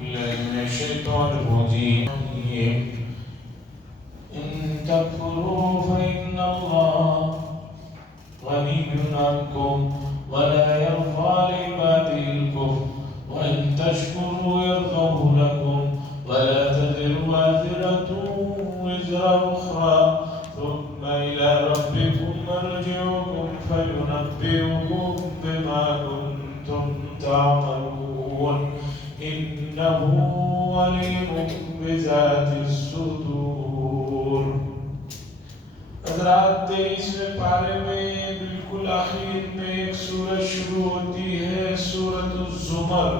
من الشيطان الرجيم إن تكفروا فإن الله غني عنكم ولا يرضى لعباده الكفر وإن تشكروا يرضه لكم ولا تزر وازرة وزر أخرى ثم إلى ربكم مرجعكم فينبئكم بما كنتم تعملون إنه عليم بذات الصدور. حضرات 23ویں پارے میں بالکل آخر میں ایک سورت شروع ہوتی ہے، سورت الزمر.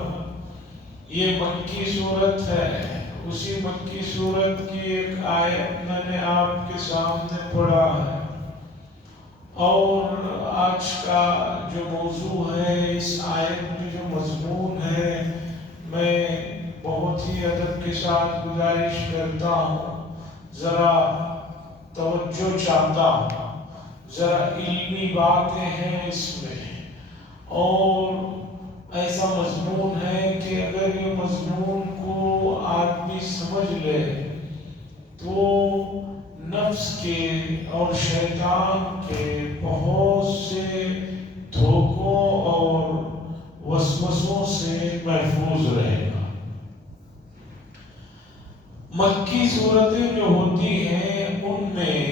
یہ مکی سورت ہے. اسی مکی سورت کی ایک آیت میں نے آپ کے سامنے پڑھا ہے، اور آج کا جو موضوع ہے، اس آیت میں جو مضمون ہے، میں بہت ہی ادب کے ساتھ گزارش کرتا ہوں، ذرا توجہ چاہتا ہوں. ذرا علمی باتیں ہیں اس میں، اور ایسا مضمون ہے کہ اگر یہ مضمون کو آدمی سمجھ لے تو نفس کے اور شیطان کے بہت سے دھوکوں اور وسوسوں سے محفوظ رہے گا. مکی صورتیں جو ہوتی ہیں ان میں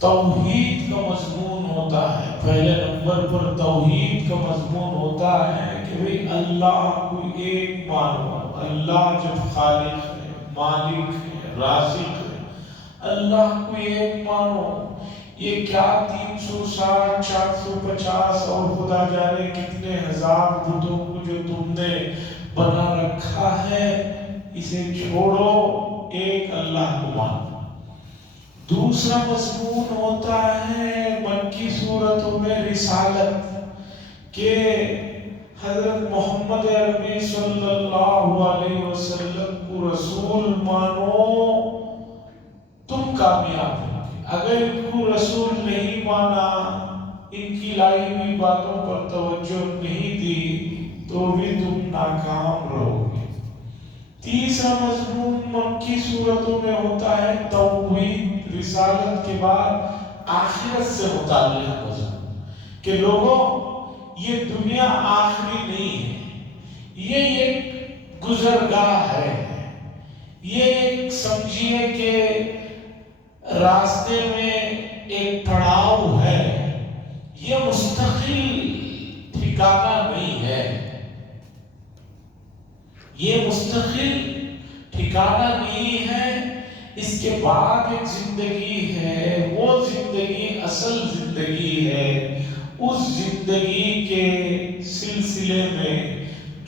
توحید کا مضمون ہوتا ہے. پہلے نمبر پر توحید کا مضمون ہوتا ہے کہ بھئی اللہ کو ایک مانو. اللہ جب خالق ہے، مالک ہے، رازق ہے، اللہ کو ایک مانو. یہ کیا 360 450 اور خدا جانے کتنے ہزار بتوں کو جو تم نے بنا رکھا ہے، اسے چھوڑو، ایک اللہ کو مانو. دوسرا مضمون ہوتا ہے مکی صورتوں میں رسالت، کہ حضرت محمد عربی صلی اللہ علیہ وسلم کو رسول مانو، تم کامیاب ہو. اگر ان کو رسول نہیں مانا، ان کی لائی ہوئی باتوں پر توجہ نہیں دی، تو بھی تم ناکام رہو گے. تیسرا مضمون مکی صورتوں میں ہوتا ہے توحید، رسالت کے بعد آخرت سے متعلق مضمون، کہ لوگوں یہ دنیا آخری نہیں ہے، یہ ایک گزرگاہ ہے. یہ ایک سمجھیے کہ راستے میں ایک پڑاؤ ہے، یہ مستقل ٹھکانہ نہیں ہے. یہ مستقل ٹھکانہ نہیں ہے. اس کے بعد ایک زندگی ہے، وہ زندگی اصل زندگی ہے. اس زندگی کے سلسلے میں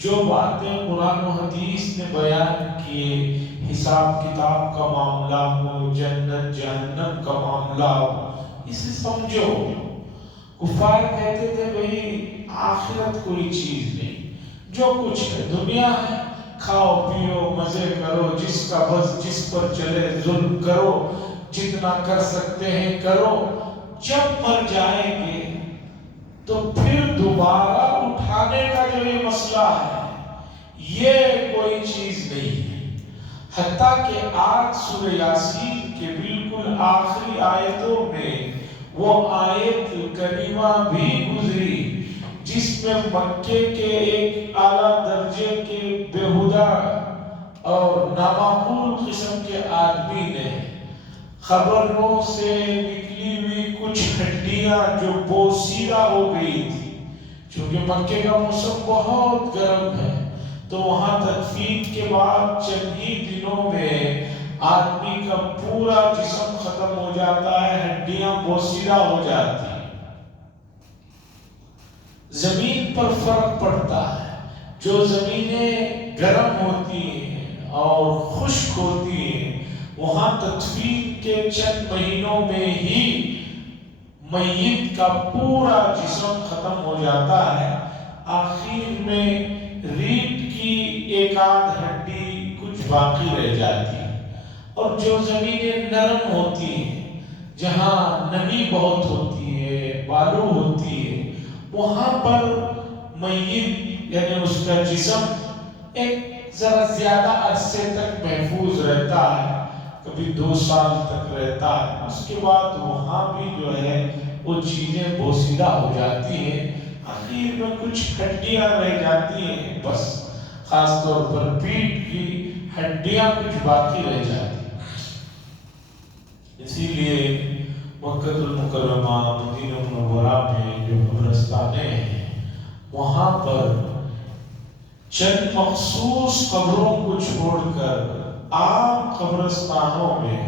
جو باتیں قرآن و حدیث نے بیان کیے، حساب کتاب کا معاملہ ہو، جنت جہنم کا معاملہ ہو، اسے سمجھو. کفار کہتے تھے بھئی آخرت کوئی چیز نہیں، جو کچھ ہے دنیا ہے، کھاؤ پیو مزے کرو، جس کا بس جس پر چلے ظلم کرو، جتنا کر سکتے ہیں کرو. جب مر جائیں گے تو پھر دوبارہ اٹھانے کا جو یہ مسئلہ ہے، یہ کوئی چیز نہیں ہے. حتیٰ کہ آج سورہ یاسین کے بالکل آخری آیتوں میں وہ آیت کریمہ بھی گزری جس میں مکے کے ایک اعلیٰ درجے کے بےہودہ اور نامعقول قسم کے آدمی نے خبروں سے نکلی ہوئی کچھ ہڈیاں جو بوسیدہ ہو گئی تھی، چونکہ مکے کا موسم بہت گرم ہے، تو وہاں تدفین کے بعد چند ہی دنوں میں آدمی کا پورا جسم ختم ہو جاتا ہے، ہڈیاں بوسیدہ ہو جاتی ہیں. زمین پر فرق پڑتا ہے. جو زمینیں گرم ہوتی ہیں اور خشک ہوتی ہیں، وہاں تدفین کے چند مہینوں میں ہی میت کا پورا جسم ختم ہو جاتا ہے. آخر میں ریڑھ کی ایک آدھ ہڈی کچھ باقی رہ جاتی ہے. اور جو زمینیں نرم ہوتی ہیں، جہاں نمی بہت ہوتی ہے، بالو ہوتی ہے، وہاں پر میت یعنی اس کا جسم ایک ذرا زیادہ عرصے تک محفوظ رہتا ہے، کبھی 2 سال تک رہتا ہے، اس کے بعد وہاں بھی جو ہے وہ چیزیں بوسیدہ ہو جاتی ہیں، آخر میں کچھ ہڈیاں رہ جاتی ہیں، بس خاص طور پر پیٹھ کی ہڈیاں کچھ باقی رہ جاتی ہیں۔ اسی لیے مکہ المکرمہ مدینہ منورہ میں جو قبرستانیں ہیں وہاں پر چند مخصوص قبروں کو چھوڑ کر عام قبرستانوں میں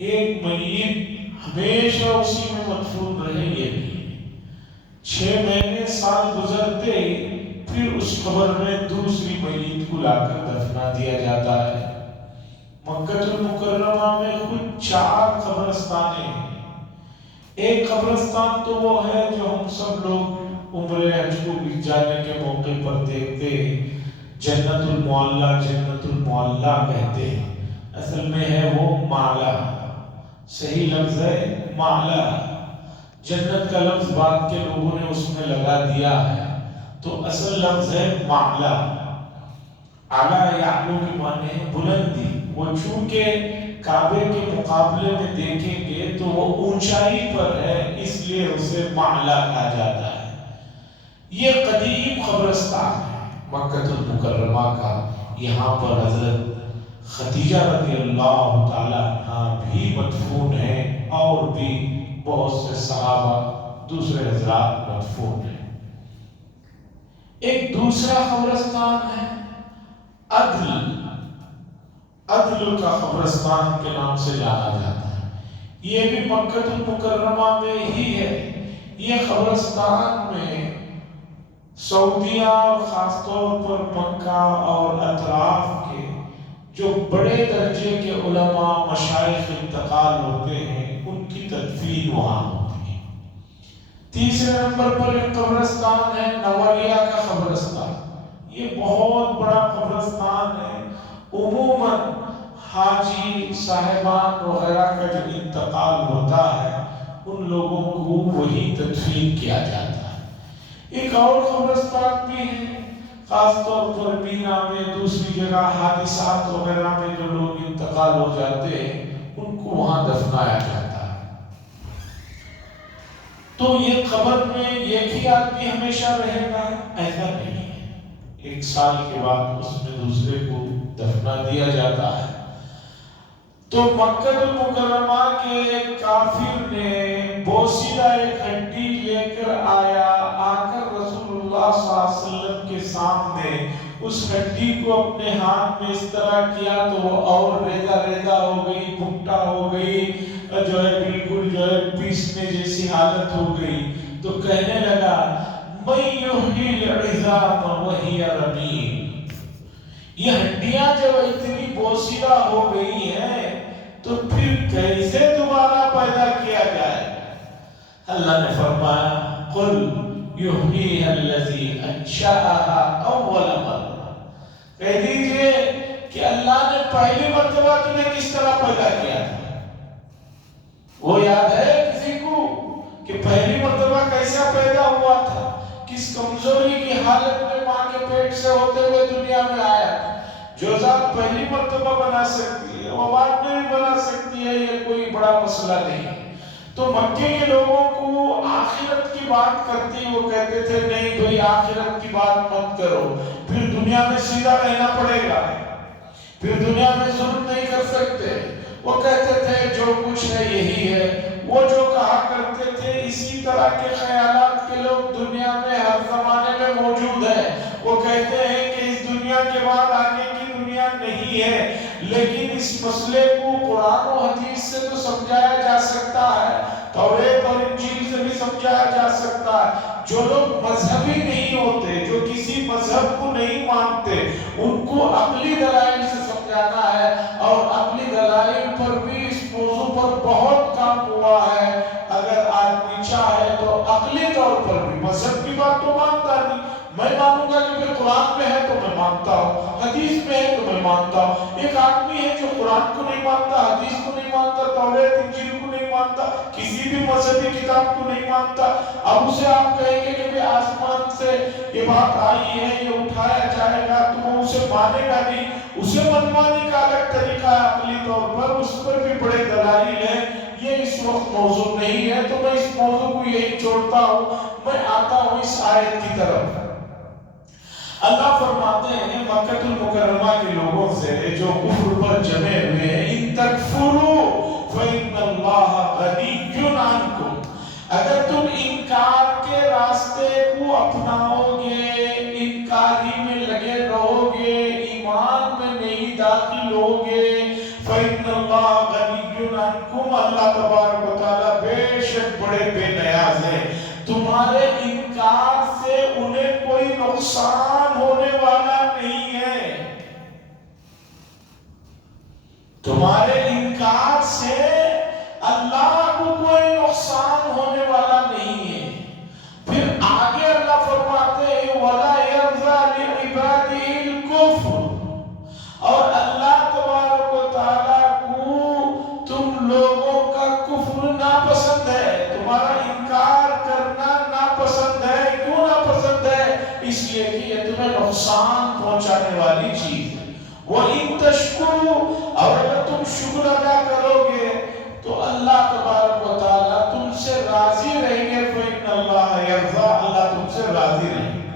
ایک میت ہمیشہ اسی میں مدفون رہے گی۔ 6 مہینے سال گزرتے پھر اس قبر میں دوسری میت کو لا کر دفنا دیا جاتا ہے۔ مکہ المکرمہ میں خود 4 قبرستانیں ہیں۔ ایک قبرستان تو وہ ہے جو ہم سب لوگ عمرہ حج کو جانے کے موقع پر دیکھتے ہیں، جنت المعلا، جنت المعلا کہتے ہیں، اصل میں ہے وہ معلا، صحیح لفظ ہے معلا۔ جنت کا لفظ بعد کے لوگوں نے اس میں لگا دیا ہے، تو اصل لفظ ہے معلا۔ اعلیٰ یعلو کے معنی ہے بلندی۔ وہ چونکہ کعبے کے مقابلے میں دیکھیں گے تو وہ اونچائی پر ہے، اس لیے اسے معلا کہا جاتا ہے۔ یہ قدیم قبرستان ہے مکہ المکرمہ کا۔ یہاں پر حضرت خدیجہ رضی اللہ تعالی عنہا بھی مدفون ہیں، اور بھی بہت سے صحابہ دوسرے حضرات مدفون ہیں۔ ایک دوسرا قبرستان ہے عدل کا قبرستان کے نام سے جانا جاتا ہے۔ یہ بھی مکہ المکرمہ میں ہی ہے۔ یہ قبرستان میں سعودیہ اور خاص طور پر مکہ اور اطراف کے جو بڑے درجے کے علماء مشائخ انتقال ہوتے ہیں ان کی تدفین وہاں ہوتی ہے۔ تیسرے نمبر پر ایک قبرستان ہے نواریہ کا قبرستان۔ یہ بہت بڑا قبرستان ہے۔ عموماً حاجی صاحبان وغیرہ کا جو انتقال ہوتا ہے ان لوگوں کو وہی تدفین کیا جاتا ہے۔ ایک اور قبرستان بھی ہے، خاص طور پر مینا میں، دوسری جگہ حادثات وغیرہ میں جو لوگ انتقال ہو جاتے ہیں ان کو وہاں دفنایا جاتا ہے۔ تو یہ قبر میں ایک ہی آدمی ہمیشہ رہے گا ایسا نہیں ہے، 1 سال کے بعد اس میں دوسرے کو دفنا دیا جاتا ہے۔ تو مکہ المکرمہ کے کافر نے بوسیدہ ایک ہڈی لے کر آیا، آ کر رسول اللہ صلی اللہ علیہ وسلم کے سامنے اس ہڈی کو اپنے ہاتھ میں اس طرح کیا تو وہ اور ریزہ ریزہ ہو گئی، بھٹا ہو گئی، جو ہے بالکل جو ہے پیسنے جیسی حالت ہو گئی۔ تو کہنے لگا مَن یحیی العظام وہی رمیم، یہ ہڈیاں جب اتنی بوسیدہ ہو گئی ہیں تو پھر کیسے دوبارہ پیدا کیا جائے؟ اللہ نے فرمایا قل یحییھا الذی انشأھا اول مرہ، کہہ دیجئے کہ اللہ نے پہلی مرتبہ تمہیں کس طرح پیدا کیا تھا؟ وہ یاد ہے کسی کو کہ پہلی مرتبہ کیسا پیدا ہوا تھا؟ کس کمزوری کی حالت میں ماں کے پیٹ سے ہوتے ہوئے دنیا میں آیا تھا؟ جو ذات پہلی مرتبہ بنا سکتی ہے وہ بعد میں بھی بنا سکتی ہے، یہ کوئی بڑا مسئلہ نہیں ہے۔ تو مکے کے لوگوں کو آخرت کی بات کرتی، وہ کہتے تھے نہیں بھئی آخرت کی بات مت کرو، پھر دنیا میں سیدھا رہنا پڑے گا، پھر دنیا میں ظلم نہیں کر سکتے۔ وہ کہتے تھے جو کچھ ہے یہی ہے۔ وہ جو کہا کرتے تھے اسی طرح کے خیالات کے لوگ دنیا میں ہر زمانے میں موجود ہیں۔ وہ کہتے ہیں کہ اس دنیا کے بعد آگے کی دنیا نہیں ہے، لیکن اس مسئلے کو قرآن و حدیث سے تو سمجھایا جا سکتا ہے، توریت اور انجیل سے بھی سمجھایا جا سکتا ہے۔ جو لوگ مذہبی نہیں ہوتے، جو کسی مذہب کو نہیں مانتے، ان کو عقلی دلائل سے سمجھانا ہے، اور عقلی دلائل پر بھی اس موضوع پر بہت کام ہوا ہے۔ اگر آدمی چاہے تو عقلی طور پر بھی مذہب کی بات تو مانتا نہیں، میں مانوں گا کہ پھر قرآن میں ہے تو میں مانتا ہوں، حدیث میں ہے تو میں مانتا ہوں۔ ایک آدمی ہے جو قرآن کو نہیں مانتا، حدیث کو نہیں مانتا، توریت انجیل کو نہیں مانتا، کسی بھی مذہبی کتاب کو نہیں مانتا، اب اسے آپ کہیں گے کہ آسمان سے یہ بات آئی ہے، یہ اٹھایا جائے گا، تو وہ اسے مانے گا نہیں، اسے منوانے کا الگ طریقہ ہے عقلی طور پر، اس پر بھی بڑے دلائل ہیں۔ یہ اس وقت موضوع نہیں ہے، تو میں اس موضوع کو یہی چھوڑتا ہوں، میں آتا ہوں اس آیت کی طرف۔ اللہ فرماتے ہیں مکہ المکرمہ کے لوگوں سے جو کفر پر جمے ہوئے ہیں، ان تکفروا فإن اللہ غنی عنکم، اگر تم انکار کے راستے کو اپناؤ گے، انکاری میں لگے رہو گے، ایمان میں نہیں داخل ہوگے، فإن اللہ غنی عنکم، اللہ تبارک و تعالیٰ بے شک بڑے بے نیاز ہیں، تمہارے انکار سے انہیں کوئی نقصان ہونے والا نہیں ہے، تمہارے انکار سے اللہ کو کوئی نقصان ہونے والا نہیں ہے۔ پھر آگے اللہ فرماتے ہیں وَلَا يَرْضَى لِعِبَادِهِ الْكُفْرَ، اور اللہ تبارک و تعالیٰ کو تم لوگوں کا کفر ناپسند ہے، تمہارا انکار کرنا ناپسند ہے۔ کیوں ناپسند ہے؟ اس لیے کہ یہ تمہیں نقصان پہنچانے والی چیز ہے۔ وَإِن تَشْكُرُوا، اور اگر تم شکر ادا کرو گے تو اللہ تبارک و تعالیٰ تم سے راضی رہیں گے، فإن اللہ یرضیٰ، اللہ تم سے راضی رہیں گے۔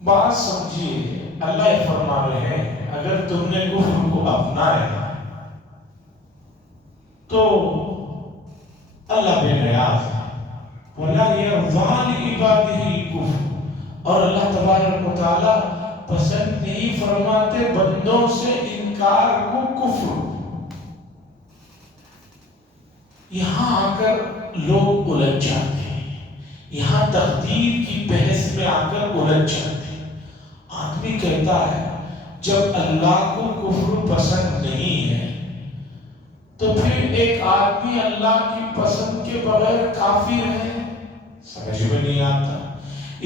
بات سمجھیے، اللہ فرما رہے ہیں اگر تم نے کفر کو اپنایا تو اللہ بے نیاز ہے، وَلَا يَرْضَىٰ لِعِبَادِهِ الْكُفْرَ، اور اللہ تبارک و تعالیٰ پسند نہیں فرماتے بندوں سے انکار کو، کفر۔ یہاں آ کر لوگ الجھ جاتے ہیں، یہاں تقدیر کی بحث میں آ کر الجھ جاتے ہیں۔ آدمی کہتا ہے جب اللہ کو کفر پسند نہیں ہے تو پھر ایک آدمی اللہ کی پسند کے بغیر کافر ہے، سمجھ میں نہیں آتا۔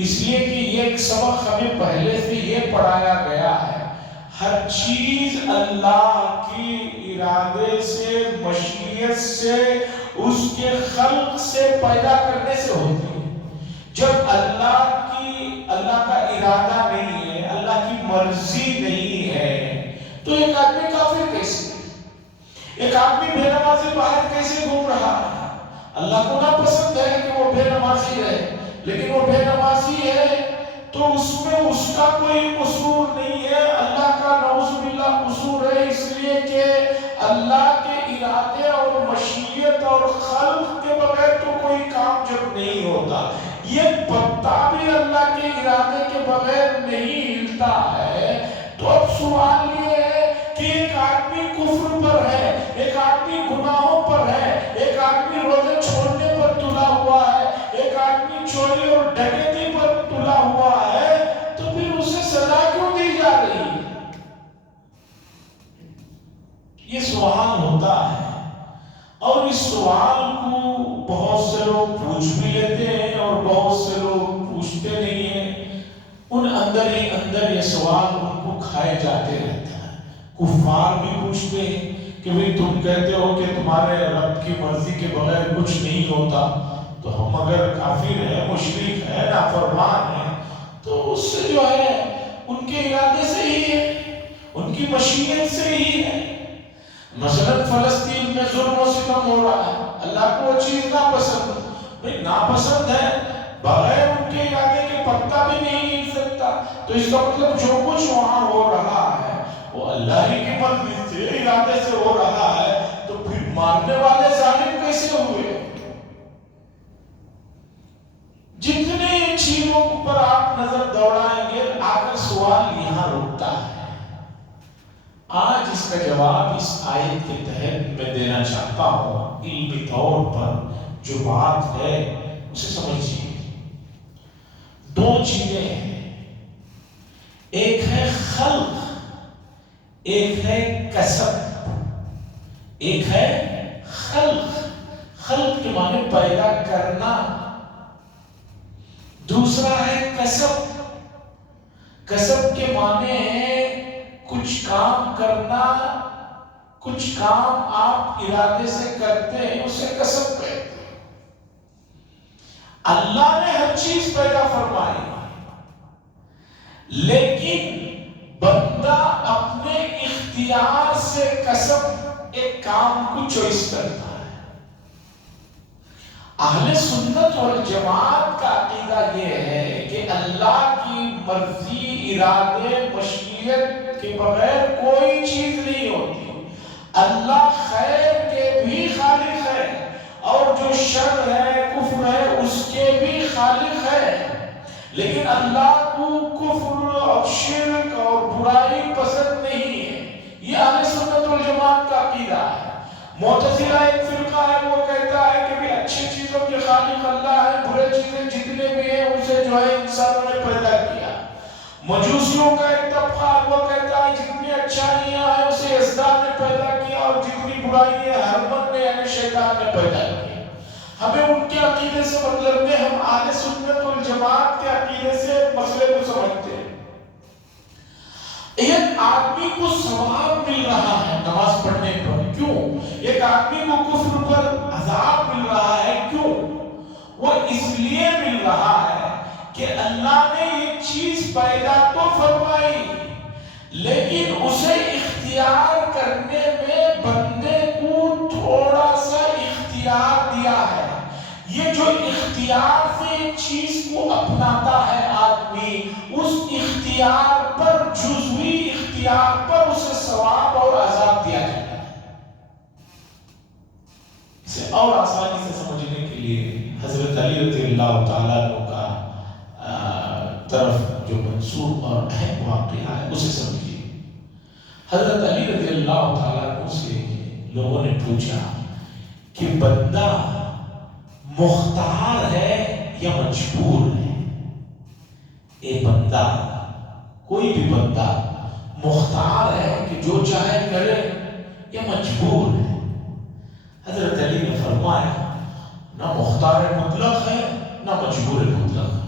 اس لیے کہ یہ ایک سبق ہمیں پہلے سے یہ پڑھایا گیا ہے، ہر چیز اللہ کی ارادے سے، مشیت سے، اس کے خلق سے، پیدا کرنے سے ہوتی ہے۔ جب اللہ کا ارادہ نہیں ہے، اللہ کی مرضی نہیں ہے، تو ایک آدمی کافر کیسے؟ ایک آدمی بے نمازی باہر کیسے گھوم رہا ہے؟ اللہ کو ناپسند ہے کہ وہ بے نمازی ہے، لیکن وہ بے نمازی ہے تو اس میں اس کا کوئی قصور نہیں ہے، اللہ کا نعوذ باللہ قصور ہے، اس لیے کہ اللہ کے ارادے اور مشیت اور خلق کے بغیر تو کوئی کام جب نہیں ہوتا، یہ پتا بھی اللہ کے ارادے کے بغیر نہیں ہلتا ہے۔ تو اب سوال یہ ہے کہ ایک آدمی کفر پر ہے، ایک آدمی گناہوں پر ہے، ایک آدمی روزے چھوڑنے پر تلا ہوا ہے، ایک آدمی چوری اور ڈکیتی پر تلا ہوا ہے، تو پھر اسے سزا کیوں دی جا رہی ہے؟ یہ سوال ہوتا ہے، اور اس سوال کو بہت سے لوگ پوچھ بھی لیتے ہیں اور بہت سے لوگ پوچھتے نہیں ہیں، ان اندر ہی اندر یہ سوال ان کو کھائے جاتے رہتا ہے۔ کفار بھی پوچھتے ہیں کہ بھئی تم کہتے ہو کہ تمہارے رب کی مرضی کے بغیر کچھ نہیں ہوتا، تو ہم اگر کافر ہیں، مشرک ہیں، نافرمان ہیں، تو اس سے جو ہے ان کے ارادے سے ہی ہے، ان کی مشیت سے ہی ہے۔ مثلا فلسطین میں ظلم و ستم ہو رہا ہے، اللہ کو وہ چیز ناپسند ہے، بھئی ناپسند ہے، بغیر ان کے ارادے کے پتا بھی نہیں ہل سکتا، تو اس کا مطلب جو کچھ وہاں ہو رہا ہے وہ اللہ ہی کی مرضی سے، ارادے سے ہو رہا ہے، تو پھر مارنے والے ظالم کیسے ہوئے؟ جتنے چیزوں پر آپ نظر دوڑائیں گے آخر سوال یہاں رکتا ہے۔ آج اس کا جواب اس آیت کے تحت میں دینا چاہتا ہوں، علمی طور پر جو بات ہے اسے سمجھیے۔ دو چیزیں ہیں، ایک ہے خلق، ایک ہے کسب۔ ایک ہے خلق، خلق کے معنی پیدا کرنا، دوسرا ہے کسب، کسب کے معنی ہے کچھ کام کرنا، کچھ کام آپ ارادے سے کرتے ہیں اسے کسب کہتے ہیں۔ اللہ نے ہر چیز پیدا فرمائی، لیکن بندہ اپنے اختیار سے قسم ایک کام کو چوائس کرتا ہے۔ اہل سنت والجماعت کا عقیدہ یہ ہے کہ اللہ کی مرضی، ارادے، مشیت کے بغیر کوئی چیز نہیں ہوتی۔ اللہ خیر کے بھی خالق ہے اور جو شر ہے، کفر ہے، اس کے بھی خالق ہے، لیکن اللہ کو کفر اور شرک اور برائی پسند نہیں ہے۔ یہ اہل سنت والجماعت کا عقیدہ ہے۔ معتزلہ ایک فرقہ ہے، وہ کہتا ہے کہ بھی اچھی چیزوں کے خالق اللہ ہے، برے چیزیں جتنے بھی ہیں اسے جو ہے انسانوں نے پیدا کیا۔ مجوسیوں کا ایک طبقہ وہ کہتا ہے جتنی اچھائیاں ہیں اسے یزدان نے پیدا کیا اور جتنی برائیاں ہرمن نے یعنی شیطان نے پیدا کیا۔ ہمیں ان کے عقیدے سے مطلب نہیں، ہم اہل سنت والجماعت کے عقیدے سے مسئلے کو سمجھتے ہیں۔ ایک آدمی کو ثواب مل رہا ہے نماز پڑھنے پر، کیوں؟ ایک آدمی کو کفر پر عذاب مل رہا ہے، کیوں؟ وہ اس لیے مل رہا ہے کہ اللہ نے یہ چیز پیدا تو فرمائی، لیکن اسے اختیار کرنے میں بندے کو تھوڑا سا اختیار دیا ہے۔ یہ جو اختیار سے ایک چیز کو اپناتا ہے آدمی، اس اختیار پر، جزوی اختیار پر اسے ثواب اور عذاب دیا جاتا ہے۔ اسے اور آسانی سے سمجھنے کے لیے حضرت علی رضی اللہ تعالیٰ عنہ کا طرف جو منسوب اور اہم واقعہ ہے اسے سمجھیے۔ حضرت علی رضی اللہ تعالیٰ عنہ سے لوگوں نے پوچھا کہ بندہ مختار ہے یا مجبور ہے؟ اے بندہ، کوئی بھی بندہ مختار ہے کہ جو چاہے کرے یا مجبور ہے؟ حضرت علی نے فرمایا نہ مختار مطلق ہے نہ مجبور مطلق ہے،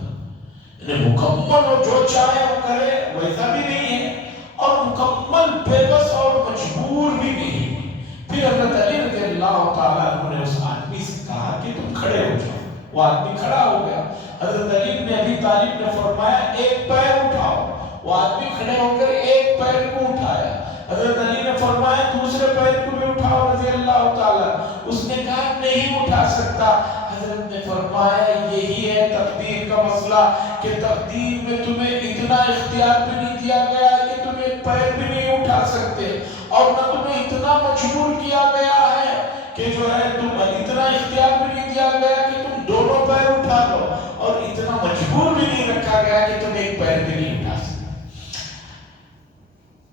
یعنی مکمل اور جو چاہے وہ کرے ویسا بھی نہیں ہے، اور مکمل بے بس اور مجبور بھی نہیں۔ پھر حضرت علی رضی اللہ تعالیٰ عنہ نے اس آدمی سے کہا کہ تم کھڑے ہو جاؤ۔ وہ آدمی کھڑا ہو گیا۔ حضرت علی بن ابی طالب نے فرمایا ایک پیر اٹھاؤ۔ وہ آدمی کھڑے ہو کر ایک پیر کو اٹھایا۔ حضرت علی نے فرمایا دوسرے پیر کو بھی اٹھاؤ رضی اللہ تعالیٰ۔ اس نے کہا نہیں اٹھا سکتا۔ حضرت نے فرمایا یہی ہے تقدیر کا مسئلہ کہ تقدیر میں تمہیں اتنا اختیار بھی نہیں دیا گیا کہ تم ایک پیر بھی نہیں اٹھا سکتے، اور نہ تمہیں اتنا مجبور کیا گیا ہے کہ جو ہے تم اتنا اختیار بھی نہیں دیا گیا کہ تم دونوں پیر اٹھا لو، اور اتنا مجبور بھی نہیں رکھا گیا کہ تم ایک پیر بھی نہیں اٹھا سکتے۔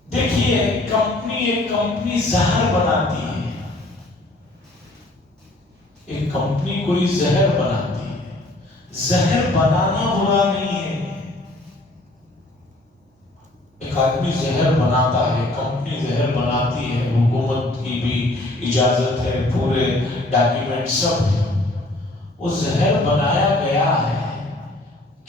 دیکھیے ایک کمپنی زہر بناتی ہے، ایک کمپنی کوئی زہر بناتی ہے۔ زہر بنانا برا نہیں ہے۔ ایک آدمی زہر بناتا ہے، کمپنی زہر بناتی ہے، حکومت کی بھی اجازت ہے، پورے ڈاکیومنٹ سب ہے۔ وہ زہر بنایا گیا ہے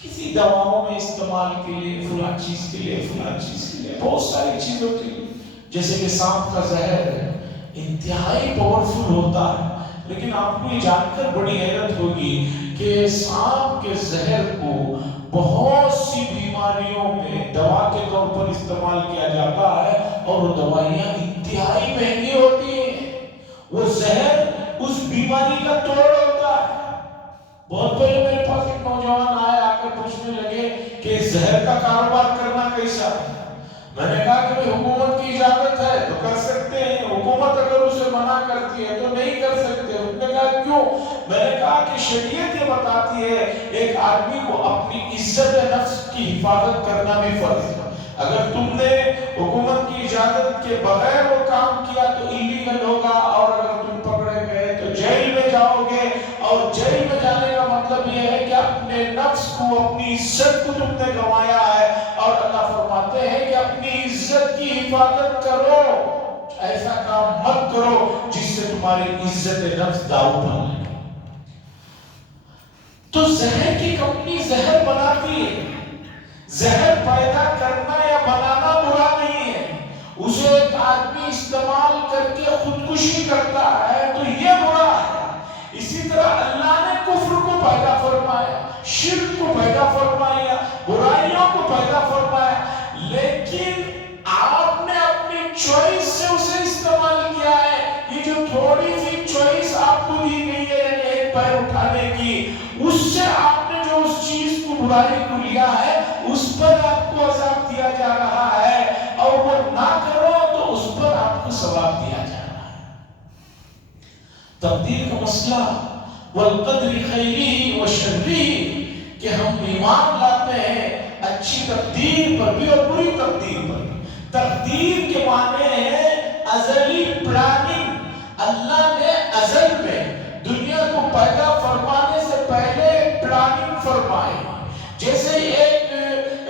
کسی دواؤں میں استعمال کے لیے، فلاں چیز کے لیے، فلاں چیز کے لیے، بہت ساری چیزوں کے لیے، جیسے کہ سانپ کا زہر ہے، انتہائی پاورفل ہوتا ہے، لیکن آپ کو یہ جان کر بڑی حیرت ہوگی کہ سانپ کے زہر کو بہت سی بیماریوں میں دوا کے طور پر استعمال کیا جاتا ہے، اور وہ دوائیاں انتہائی مہنگی ہوتی ہیں۔ وہ زہر اس بیماری کا توڑ ہوتا ہے۔ بہت پہلے میرے پاس ایک نوجوان آیا، آ کر پوچھنے لگے کہ زہر کا کاروبار کرنا کیسا ہے؟ میں نے کہا کہ حکومت کی اجازت ہے تو کر سکتے ہیں، حکومت اگر اسے منع کرتی ہے تو نہیں کر سکتے۔ اس نے کہا کیوں؟ میں نے کہا کہ شریعت یہ بتاتی ہے ایک آدمی کو اپنی عزت نفس کی حفاظت کرنا بھی فرض ہے۔ اگر تم نے حکومت کی اجازت کے بغیر وہ کام کیا تو ایلیگل ہوگا، اور اگر تم پکڑے گئے تو جیل میں جاؤ گے، اور جیل میں جانے کا مطلب یہ ہے کہ اپنے نفس کو، اپنی عزت کو تم نے گنوایا ہے، اور اللہ فرماتے ہیں کہ اپنی عزت کی حفاظت کرو، ایسا کام مت کرو جس سے تمہاری عزت نفس داؤ پر لگے۔ تو زہر کی کمپنی زہر بناتی ہے۔ زہر پیدا کرنا یا بنانا برا نہیں ہے، اسے ایک آدمی استعمال کر کے خودکشی کرتا ہے تو یہ برا ہے۔ اسی طرح اللہ نے کفر کو پیدا فرمایا، شرک کو پیدا فرمایا، برائیوں کو پیدا فرمایا، برائی کو لیا ہے اس پر آپ کو عذاب دیا جا رہا ہے، اور وہ نہ کرو تو اس پر آپ کو ثواب دیا جا رہا ہے۔ تقدیر کا مسئلہ والقدر خیری و شری، کہ ہم ایمان لاتے ہیں اچھی تقدیر پر بھی اور بری تقدیر پر بھی۔ تقدیر کے معنی ہے ازلی پلاننگ۔ اللہ نے ازل میں دنیا کو پیدا فرمانے سے پہلے پلاننگ فرمائی۔ جیسے ایک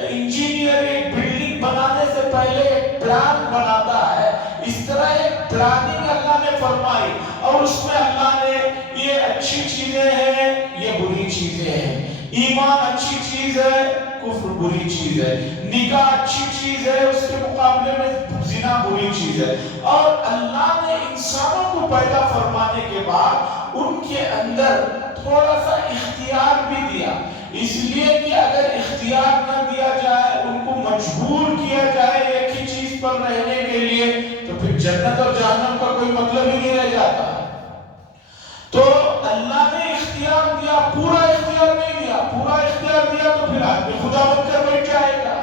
انجینئر ایک بلڈنگ بنانے سے پہلے ایک پلان بناتا ہے، اس طرح ایک پلاننگ اللہ نے فرمائی، اور اس میں اللہ نے یہ اچھی چیزیں ہیں یہ بری چیزیں ہیں، ایمان اچھی چیز ہے کفر بری چیز ہے، نکاح اچھی چیز ہے اس کے مقابلے میں زنا بری چیز ہے۔ اور اللہ نے انسانوں کو پیدا فرمانے کے بعد ان کے اندر تھوڑا سا اختیار بھی دیا، اس لیے کہ اگر اختیار نہ دیا جائے، ان کو مجبور کیا جائے ایک ہی چیز پر رہنے کے لیے، تو پھر جنت اور جہنم کا کوئی مطلب ہی نہیں رہ جاتا۔ تو اللہ نے اختیار دیا، پورا اختیار نہیں دیا، پورا اختیار دیا تو پھر آدمی خدا بن کر بیٹھ جائے گا۔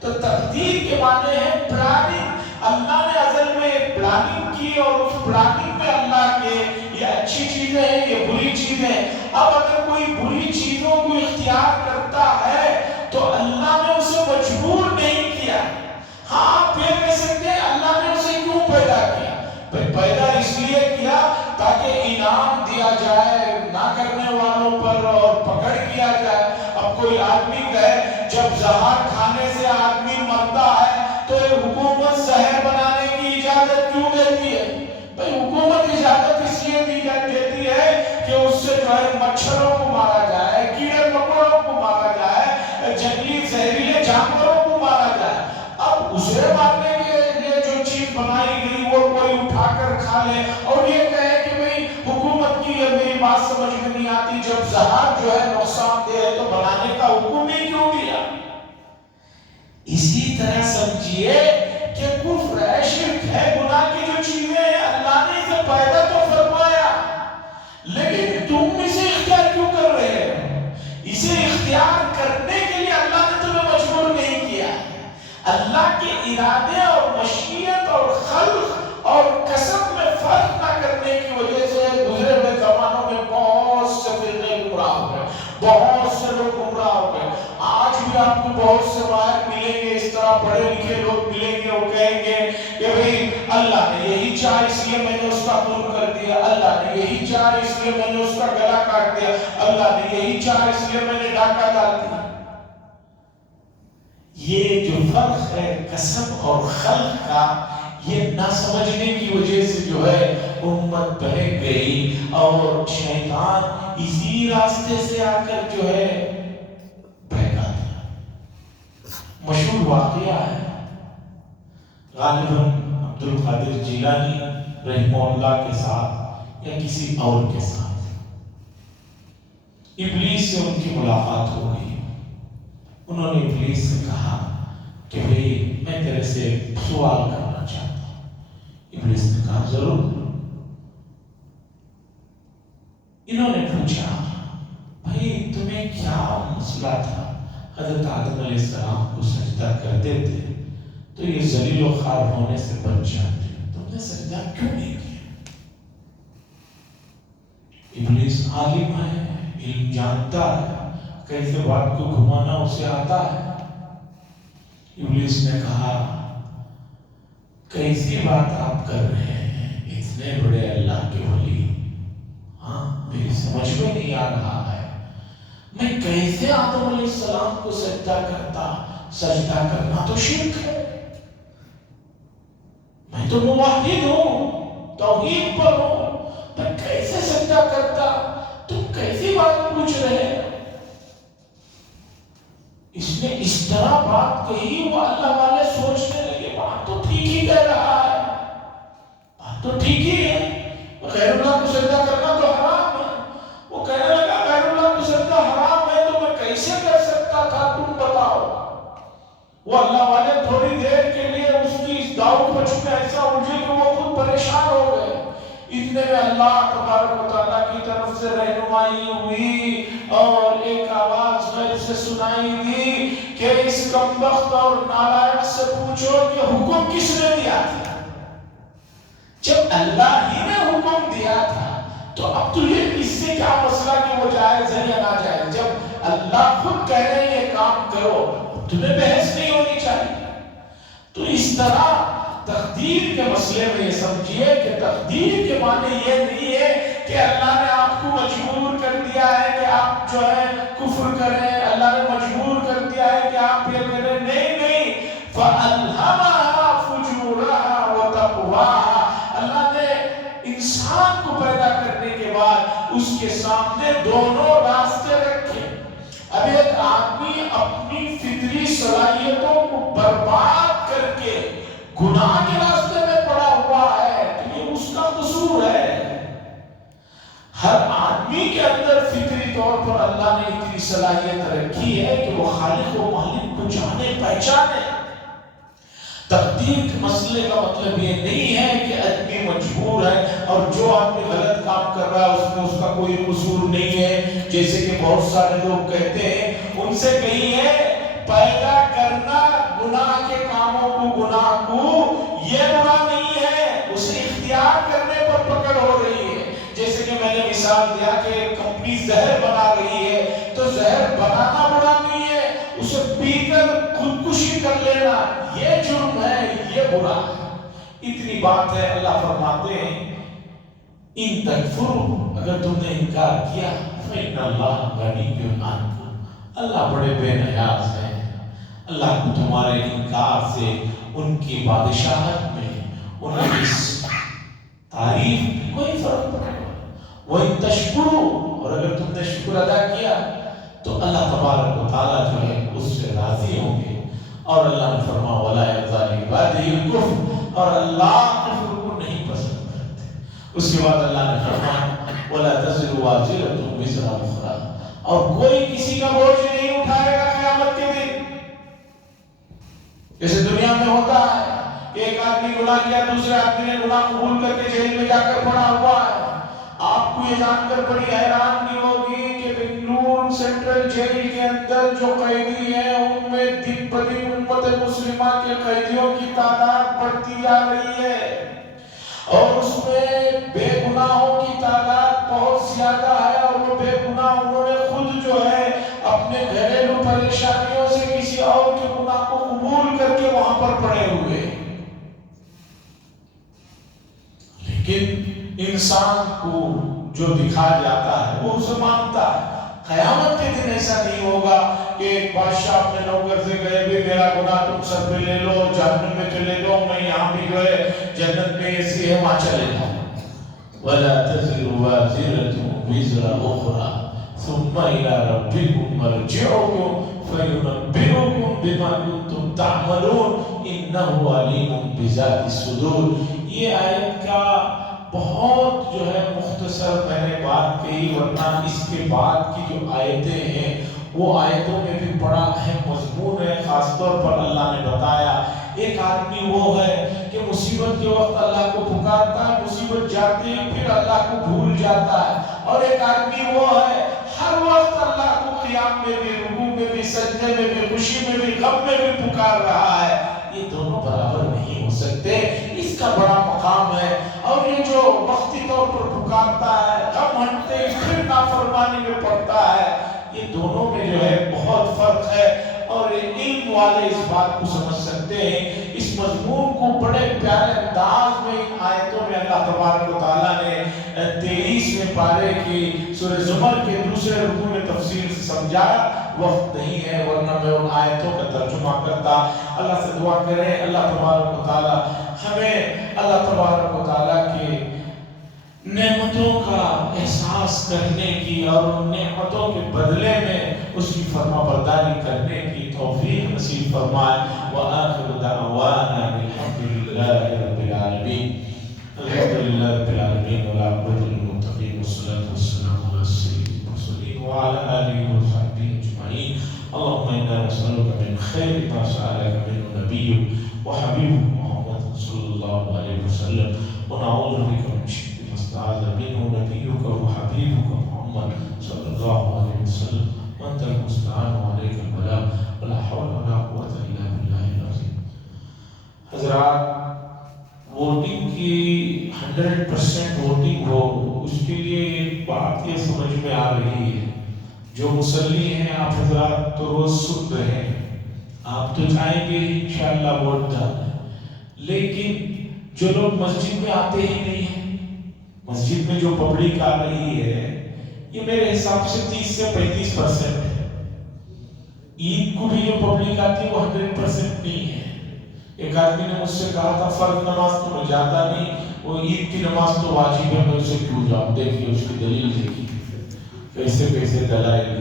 تو تقدیر کے معنی ہے پلاننگ۔ اللہ نے ازل میں پلاننگ کی، اور اس پلاننگ میں اللہ کے یہ اچھی چیزیں ہیں یہ بری چیزیں ہیں۔ اب اگر کوئی بری چیزوں کو اختیار کرتا ہے تو اللہ نے اسے مجبور نہیں کیا۔ ہاں آپ یہ کہہ سکتے ہیں اللہ نے اسے کیوں پیدا کیا؟ پیدا اس لیے کیا تاکہ انعام دیا جائے نہ کرنے والوں پر اور پکڑ کیا جائے۔ اب کوئی آدمی کہے جب زہر کھانے سے آدمی مرتا ہے تو حکومت زہر بنانے کی اجازت کیوں دیتی ہے؟ بھئی حکومت اجازت اس لیے دیتی ہے کہ اس سے جو ہے مچھروں کو مارا جائے، کیڑے مکوڑوں کو مارا جائے، جنگلی زہریلے جانوروں کو مارا جائے۔ اب اسے مارنے کے لیے جو چیز بنائی گئی وہ کوئی اٹھا کر کھا لے اور یہ کہے کہ بھئی حکومت کی یہ میری بات سمجھ میں نہیں آتی، جب زہر جو ہے نقصان دہ ہے تو بنانے کا حکم ہی کیوں دیا؟ اسی طرح سمجھیے کہ کفر ہے، شرک ہے، گناہ کی جو چیزیں ہیں اللہ نے اسے پیدا تو فرمایا، لیکن تم اسے اختیار کیوں کر رہے ہو؟ اسے اختیار کرنے کے لیے اللہ نے تمہیں مجبور نہیں کیا۔ اللہ کے ارادے اور مشیت اور خلق اور قسم میں فرق نہ کرنے کی وجہ سے گزرے ہوئے زمانوں میں بہت سے فرقے گمراہ ہو گئے، بہت سے لوگ گمراہ ہو گئے۔ آج بھی آپ کو بہت سے باہر ملیں گے، اس طرح پڑھے لکھے لوگ ملیں گے، وہ کہیں گے کہ بھئی اللہ نے یہی چاہ اس لیے میں نے اس کا خون کر دیا، اللہ نے یہی چاہ اس لیے میں نے اس کا گلا کاٹ دیا، اللہ نے یہی چاہ اس لیے میں نے ڈاکہ ڈال دیا۔ یہ جو فرق ہے قسم اور خلق کا، یہ نہ سمجھنے کی وجہ سے جو ہے امت بہک گئی، اور شیطان اسی راستے سے آ کر جو ہے بہکا دیا۔ مشہور واقعہ ہے، غالباً عبد القادر جیلانی رحمہ اللہ کے ساتھ یا کسی اور کے ساتھ ابلیس سے ان کی ملاقات ہو گئی۔ انہوں نے ابلیس سے کہا کہ بھئی میں تیرے سے سوال کرنا چاہتا ہوں۔ ابلیس نے کہا ضرور۔ انہوں نے پوچھا بھئی تمہیں کیا مسئلہ تھا؟ حضرت آدم علیہ السلام کو سجدہ کرتے تھے تو یہ ذلیل و خوار ہونے سے بچ جاتے، تم نے سجدہ کیوں نہیں کیا؟ ابلیس عالم ہے، علم جانتا ہے، کیسے بات کو گھمانا اسے آتا ہے۔ ابلیس نے کہا کیسی بات آپ کر رہے ہیں اتنے بڑے اللہ کے ولی، ہاں میری سمجھ میں نہیں آ رہا ہے، میں کیسے آدم علیہ السلام کو سجدہ کرتا؟ سجدہ کرنا تو شرک ہے، میں تو موحد ہوں، توحید پر ہوں، میں کیسے سجدہ کرتا؟ تم کیسی بات پوچھ رہے ہیں؟ اس نے اس طرح بات کہی، وہ اللہ والے سوچنے لگے بات تو ٹھیک ہی کہہ رہا ہے، بات تو ٹھیک ہی ہے، غیر اللہ کو سجدہ کرنا تو حرام ہے۔ وہ کہنے لگا غیر اللہ کو سجدہ حرام ہے تو میں کیسے کر سکتا تھا، تم بتاؤ۔ وہ اللہ والے تھوڑی دیر کے لیے اس کی اس داؤ پچھ میں ایسا الجھے کہ وہ خود پریشان ہو گئے۔ اتنے میں اللہ تبارک و تعالیٰ کی طرف سے رہنمائی ہوئی اور ایک آواز غیر اسے سنائی دی کہ اس کمبخت اور نالائق سے پوچھو کہ حکم کس نے دیا تھا؟ جب اللہ ہی نے حکم دیا تھا تو اب تو یہ اس سے کیا مسئلہ کہ وہ جائز ہے یا نہ جائز؟ جب اللہ خود کہہ رہے ہیں یہ کام کرو، تمہیں بحث نہیں ہونی چاہیے۔ تو اس طرح تقدیر کے مسئلے میں یہ سمجھیے کہ تقدیر کے معنی یہ نہیں ہے کہ اللہ نے آپ کو مجبور کر دیا ہے کہ آپ جو ہے کفر کریں، اللہ نے مجبور کر دیا ہے کہ آپ یہ کریں، نہیں نہیں، فَأَلْهَمَهَا فُجُورَهَا وَتَقْوَاهَا، اللہ نے انسان کو پیدا کرنے کے بعد اس کے سامنے دونوں راستے رکھے۔ اب ایک آدمی اپنی فطری صلاحیتوں کو برباد کر کے گناہ کے راستے میں پڑا ہوا ہے تو یہ اس کا قصور ہے۔ ہر آدمی کے اندر فطری طور پر اللہ نے اتنی صلاحیت رکھی ہے کہ وہ خالق و مالک کو جانے پہچانے۔ تقدیر کے مسئلے کا مطلب یہ نہیں ہے کہ آدمی مجبور ہے اور جو آدمی غلط کام کر رہا ہے اس میں اس کا کوئی قصور نہیں ہے، جیسے کہ بہت سارے لوگ کہتے ہیں۔ ان سے کہیے پیدا کرنا گناہ کے کاموں کو، گناہ کو، یہ برا نہیں ہے، اسے اختیار کرنے پر پکڑ ہو رہی ہے۔ جیسے کہ میں نے مثال دیا کہ کمپنی زہر بنا رہی ہے تو زہر بنانا برا نہیں ہے، اسے پی کر خودکشی کر لینا یہ جرم ہے، یہ برا ہے۔ اتنی بات ہے، اللہ فرماتے ہیں ان تکفروا، اگر تم نے انکار کیا فإن اللہ غنی عنکم، اللہ بڑے بے نیاز ہے، اللہ کو تمہارے انکار سے، ان کی بادشاہت میں، ان کی تعریف کوئی فرق پڑے گا۔ وَإِن تَشْكُرُوا، اور اگر تم نے شکر ادا کیا تو اللہ تبارک و تعالیٰ جو ہے اس سے راضی ہوں گے۔ اور اللہ نے فرمایا وَلَا يَرْضَىٰ لِعِبَادِهِ الْكُفْرَ، اور اللہ کفر کو نہیں پسند کرتے۔ اس کے بعد اللہ نے فرمایا وَلَا تَزِرُ وَازِرَةٌ وِزْرَ أُخْرَىٰ، اور کوئی کسی کا بوجھ نہیں اٹھائے گا قیامت کے دن۔ جیسے دنیا میں ہوتا ہے کہ ایک آدمی گناہ کیا، دوسرے آدمی نے گناہ قبول کر کے جیل میں جا کر پڑا ہوا ہے۔ آپ کو یہ جان کر بڑی حیرانی ہوگی کہ بنگلور سینٹرل جیل کے اندر جو قیدی ہیں ان میں دن بدن امت مسلمہ کے قیدیوں کی تعداد بڑھتی جا رہی ہے، اور اس میں بے گناہوں کی تعداد بہت زیادہ ہے، اور وہ بے گناہ انہوں نے خود جو ہے اپنے گھریلو پریشانیوں سے کسی اور کے گناہ کو قبول کر کے وہاں پر پڑے ہوئے۔ لیکن انسان کو جو دکھایا جاتا ہے وہ اسے مانتا ہے۔ قیامت کے دن ایسا نہیں ہوگا کہ ایک بادشاہ اپنے نوکر سے کہے بھی میرا گناہ تم سر پہ لے لو، جہنم میں چلے جاؤ، میں یہاں بھی جو ہے جنت میں ایسی ہے وہاں چلے جاؤ۔ وَلَا تَزِرُ وَازِرَةٌ وِزْرَ أُخْرَىٰ ثُمَّ إِلَىٰ رَبِّكُمْ مَرْجِعُكُمْ فَيُنَبِّئُكُم بِمَا كُنتُمْ تَعْمَلُونَ إِنَّهُ عَلِيمٌ بِذَاتِ الصُّدُورِ۔ یہ آیت کا بہت جو ہے مختصر میں نے بات کہی، ورنہ اس کے بعد کی جو آیتیں ہیں وہ آیتوں میں بھی بڑا اہم مضمون ہے۔ خاص طور پر اللہ نے بتایا ایک آدمی وہ ہے کہ مصیبت کے وقت اللہ کو پکارتا ہے، مصیبت جاتی ہے پھر اللہ کو بھول جاتا ہے، اور ایک آدمی وہ ہے ہر وقت اللہ کو قیام میں بھی، رکوع میں بھی، سجدے میں بھی، خوشی میں بھی، غم میں بھی پکار رہا ہے۔ یہ دونوں برابر نہیں ہو سکتے، اس کا بڑا مقام ہے۔ اور یہ جو وقتی طور پر پکارتا ہے، غم ہٹتے پھر نافرمانی میں پڑتا ہے، یہ دونوں میں جو ہے بہت فرق ہے، اور علم والے اس بات کو سمجھ سکتے ہیں۔ اس مضمون کو بڑے پیارے انداز میں ان آیتوں میں اللہ تبارک و تعالیٰ نے 23ویں پارے کی سورہ زمر کے دوسرے رکوع میں تفصیل سے سمجھایا۔ وقت نہیں ہے ورنہ میں ان آیتوں کا ترجمہ کرتا۔ اللہ سے دعا کریں اللہ تبارک و تعالیٰ ہمیں اللہ تبارک و تعالیٰ کے نعمتوں کا احساس کرنے کی اور ان نعمتوں کے بدلے میں اس کی فرما برداری کرنے کی توفیق نصیب فرمائے۔ وآخر دعوانا الحمد للہ رب العالمین۔ الحمد للہ رب العالمین والعاقبۃ للمتقین والصلاة والسلام علی سید المرسلین وعلی آلہ وصحبہ اجمعین۔ اللهم انا نسألك من خیر ما سألك منه نبیک وحبیبک محمد صلی اللہ علیہ وسلم، ونعوذ بک من شر ما استعاذ منه نبیک وحبیبک محمد صلی اللہ علیہ وسلم۔ وانت المستعان وعليك البلاغ ولا حول ولا قوة الا بالله العظیم. حضرات ووٹنگ کی 100% ووٹنگ ہو اس کے لیے ایک بات یہ سمجھ میں آ رہی ہے. جو مسلی ہیں آپ حضرات تو روز سن رہے ہیں, آپ تو جائیں گے انشاءاللہ ووٹ ڈالنے, لیکن جو لوگ مسجد میں آتے ہی نہیں ہیں, مسجد میں جو پبلک آ رہی ہے یہ میرے حساب سے 30 سے 35% ہے. عید کو بھی جو پبلک آتی ہے وہ 100% نہیں ہے. ایک آدمی نے مجھ سے کہا تھا فرض نماز تو میں جاتا نہیں, وہ عید کی نماز تو واجب ہے, میں اسے کیوں جاؤں. دیکھیے اس کی دلیل دیکھیے, کیسے دلائل.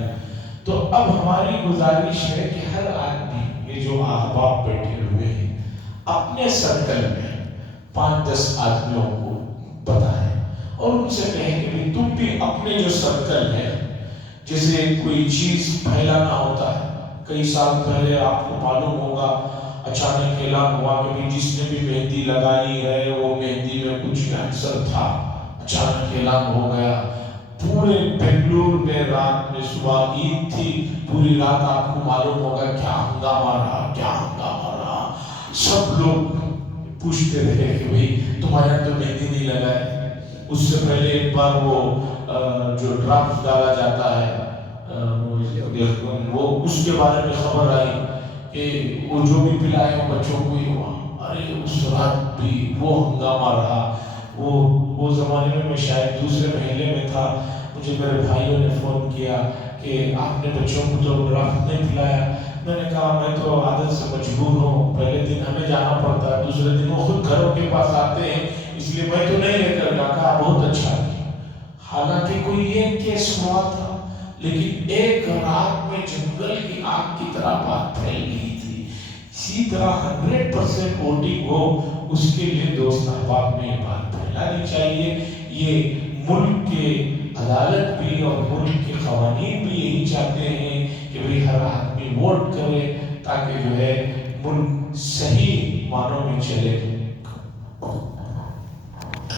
تو اب ہماری گزارش ہے کہ ہر آدمی, یہ جو احباب بیٹھے ہوئے ہیں, اپنے سرکل میں 5-10 آدمیوں کو بتائیں اور ان سے کہیں کہ بھی تم بھی اپنے جو سرکل ہے, جیسے کوئی چیز پھیلانا ہوتا ہے. کئی سال پہلے آپ کو معلوم ہوگا اچانک اعلان ہوا کہ بھی جس نے بھی مہندی لگائی ہے وہ مہندی میں کچھ کینسر تھا. اچانک اعلان ہو گیا پورے بنگلور میں. رات میں صبح عید تھی, پوری رات آپ کو معلوم ہوگا کیا ہنگامہ رہا. سب لوگ پوچھتے رہے کہ بھئی تمہارے تو مہندی نہیں لگائے. اس سے پہلے ایک بار وہ جو ڈرگس ڈالا جاتا ہے وہ اس کے بارے میں خبر آئی کہ وہ جو بھی پلائے وہ بچوں کو ہی ہوا. ارے اس رات بھی وہ ہنگامہ رہا. وہ زمانے میں شاید دوسرے محلے میں تھا, مجھے میرے بھائیوں نے فون کیا کہ آپ نے بچوں کو تو ڈرگس نہیں پلایا. میں نے کہا میں تو عادت سے مجبور ہوں, پہلے دن ہمیں جانا پڑتا ہے, دوسرے دن وہ خود گھروں کے پاس آتے ہیں, اس لیے میں تو نہیں لے کر گیا. کہا بہت اچھا کیا. حالانکہ کوئی ایک کیس ہوا تھا, لیکن ایک رات میں جنگل کی آگ کی طرح بات پھیل گئی تھی. اسی طرح 100% ووٹنگ ہو, اس کے لیے دوست احباب میں یہ بات پھیلانی چاہیے. یہ ملک کے عدالت بھی اور ملک کے قوانین بھی یہی چاہتے ہیں کہ بھئی ہر آدمی ووٹ کرے تاکہ جو ہے ملک صحیح معنوں میں چلے.